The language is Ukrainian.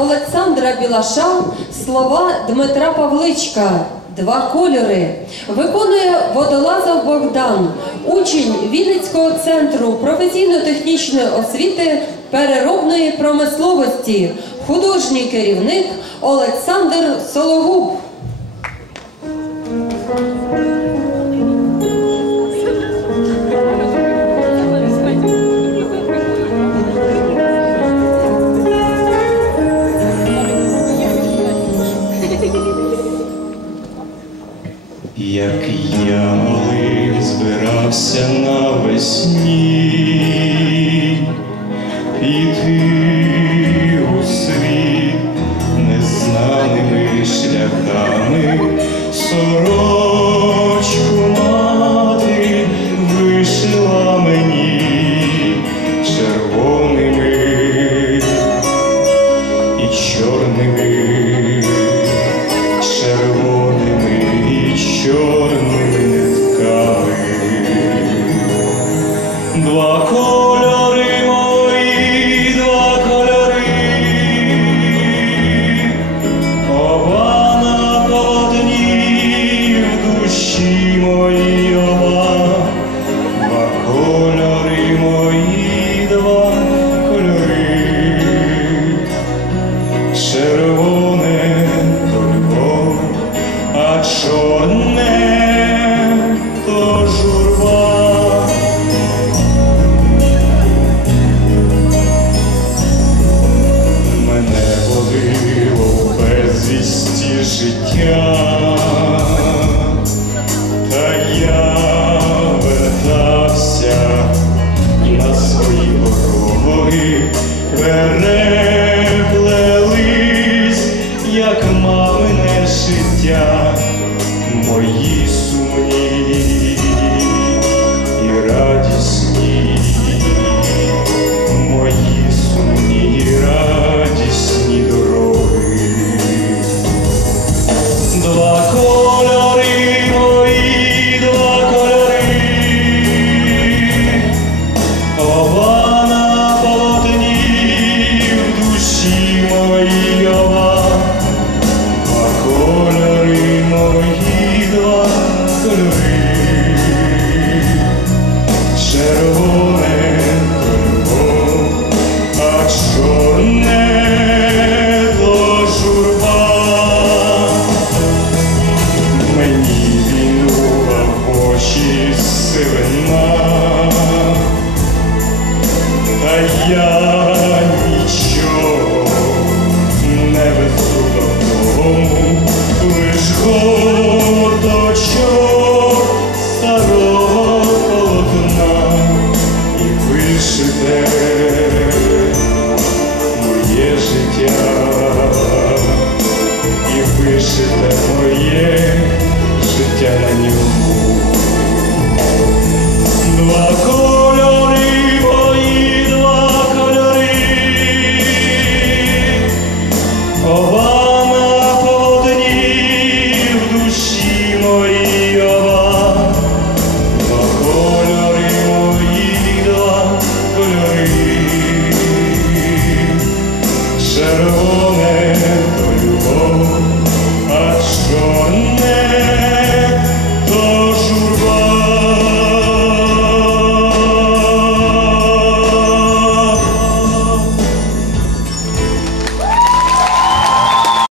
Олександра Білаша, слова Дмитра Павличка. Два кольори виконує водолазов Богдан, учень Вінницького центру професійно-технічної освіти переробної промисловості, художній керівник Олександр Сологуб. Збирався навесні, іти у світ незнаними шляхами, сорочку мати вишила мені червоними і чорними Два кольори мої, два кольори, оба на полотні в душі мої оба, два кольори мої, два кольори. Червоне життя, Αγιά